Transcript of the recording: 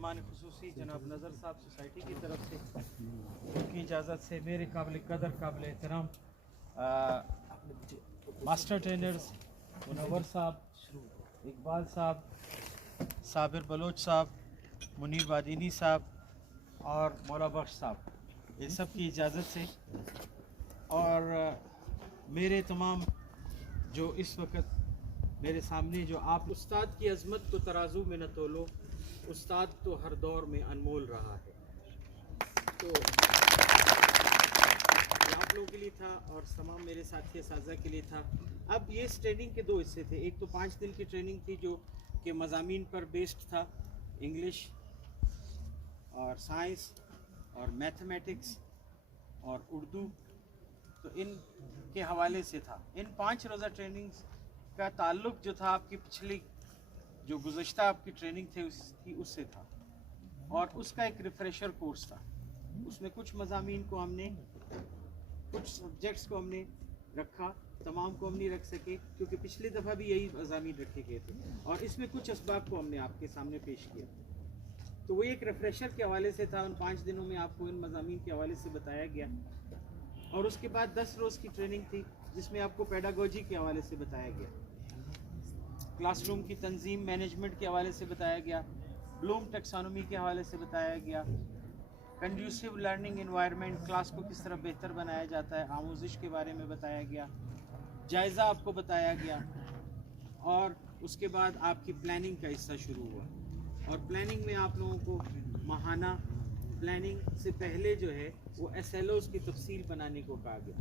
مہمان خصوصی جناب نظر صاحب سوسائٹی کی طرف سے ان کی اجازت سے میرے قابل قدر قابل احترام ماسٹر ٹرینرز منور صاحب، اقبال صاحب، صابر بلوچ صاحب، منیر بادینی صاحب اور مولا بخش صاحب، ان سب کی اجازت سے اور میرے تمام جو اس وقت میرے سامنے جو آپ استاد کی عظمت کو ترازو میں نہ تولو، استاد تو ہر دور میں انمول رہا ہے، تو یہ آپ لوگوں کے لیے تھا اور تمام میرے ساتھی اساتذہ کے لیے تھا۔ اب یہ اس ٹریننگ کے دو حصے تھے، ایک تو 5 دن کی ٹریننگ تھی جو کہ مضامین پر بیسڈ تھا، انگلش اور سائنس اور میتھمیٹکس اور اردو، تو ان کے حوالے سے تھا۔ ان 5 روزہ ٹریننگز کا تعلق جو تھا آپ کی پچھلی جو گزشتہ آپ کی ٹریننگ تھی اس سے تھا، اور اس کا ایک ریفریشر کورس تھا۔ اس میں کچھ مضامین کو ہم نے کچھ سبجیکٹس کو ہم نے رکھا، تمام کو ہم نہیں رکھ سکے کیونکہ پچھلی دفعہ بھی یہی مضامین رکھے گئے تھے، اور اس میں کچھ اسباق کو ہم نے آپ کے سامنے پیش کیا، تو وہ ایک ریفریشر کے حوالے سے تھا۔ ان 5 دنوں میں آپ کو ان مضامین کے حوالے سے بتایا گیا، اور اس کے بعد 10 روز کی ٹریننگ تھی جس میں آپ کو پیڈاگوجی کے حوالے سے بتایا گیا، کلاس روم کی تنظیم مینجمنٹ کے حوالے سے بتایا گیا، بلوم ٹیکسانومی کے حوالے سے بتایا گیا، کنڈیوسیو لرننگ انوائرمنٹ، کلاس کو کس طرح بہتر بنایا جاتا ہے، آموزش کے بارے میں بتایا گیا، جائزہ آپ کو بتایا گیا، اور اس کے بعد آپ کی پلاننگ کا حصہ شروع ہوا، اور پلاننگ میں آپ لوگوں کو ماہانہ پلاننگ سے پہلے جو ہے وہ ایس ایل اوز کی تفصیل بنانے کو کہا گیا۔